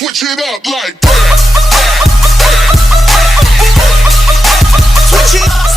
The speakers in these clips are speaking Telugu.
switch it up like that. Switch it.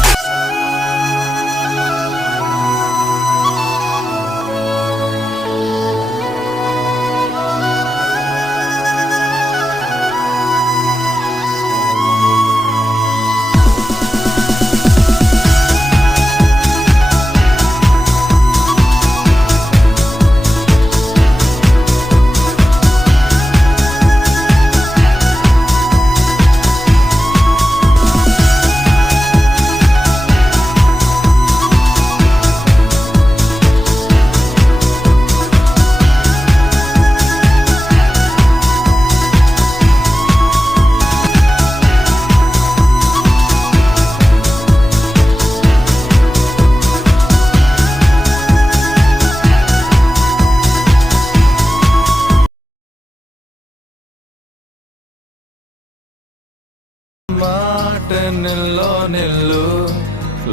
మాట నిల్లు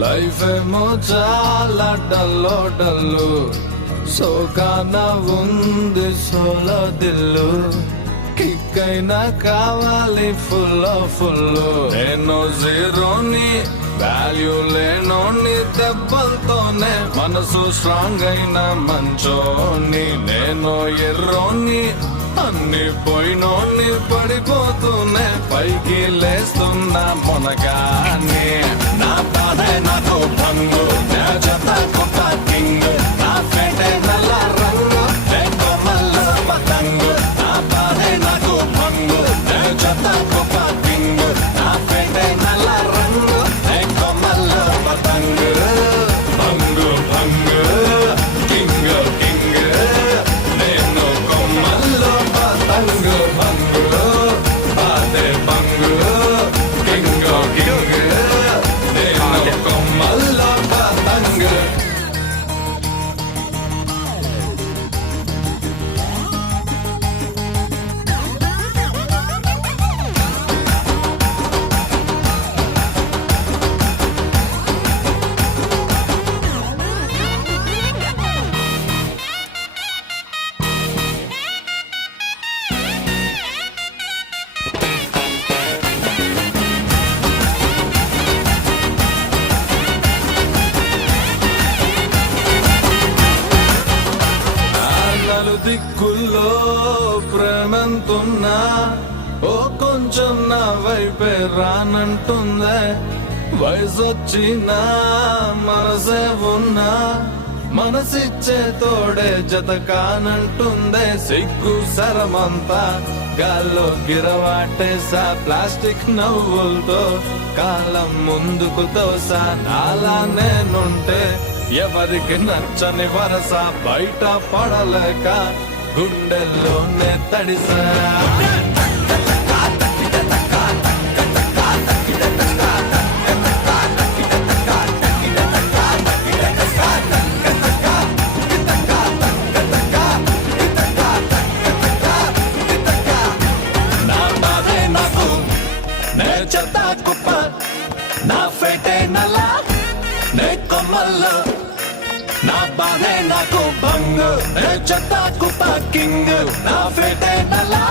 లైఫ్ ఏమో చాలా డల్లు సోకాన ఉంది సోలో దిల్లు కిక్ అయినా కావాలి ఫుల్ నేను జీరోని వాల్యూ లేనోని దెబ్బలతోనే మనసు స్ట్రాంగ్ అయిన మంచోని నేను ఎర్రోని అన్ని పోయినోని పడిపోతూనే పైకి లేస్తున్నా మొనగాని నా బాధే నాకు భంగు నా జత కొత్త కింగ్ నా ఫేటే నల్ల రంగు కొమ్మల్లో పతంగు నా బాధే నాకు భంగు నా జత కొత్త కింగ్ నా ఫేటే నల్ల రంగు కొమ్మల్లో పతంగు భంగు భంగు కింగ్ కింగ్ నేను కొమ్మల్లో పతంగు భంగు బాధే భంగు కింగ్ కింగ్ నేను కొమ్మల్లో పతంగు దిక్కుల్లో ప్రేమంతున్నా ఓ కొంచెం నా వైపే రానంటుందే వయసొచ్చినా మనసే ఉన్నా మనసిచ్చే తోడే జత కానంటుందే సిగ్గు సరమంతా గాల్లో గిరవాటేసా ప్లాస్టిక్ నవ్వులతో కాలం ముందుకు తోసా నాలా నేనుంటే ఎవరికి నచ్చని వరస బయట పడలేక గుండెల్లోనే తడిసా నా బాధే నాకు నే చెత్త కుప్ప నా ఫేటే నల్లా నే కొమ్మల్లో నా బాధే నాకు భంగు చెత్త కుప్ప కింగ్ నా ఫేటే నల్లా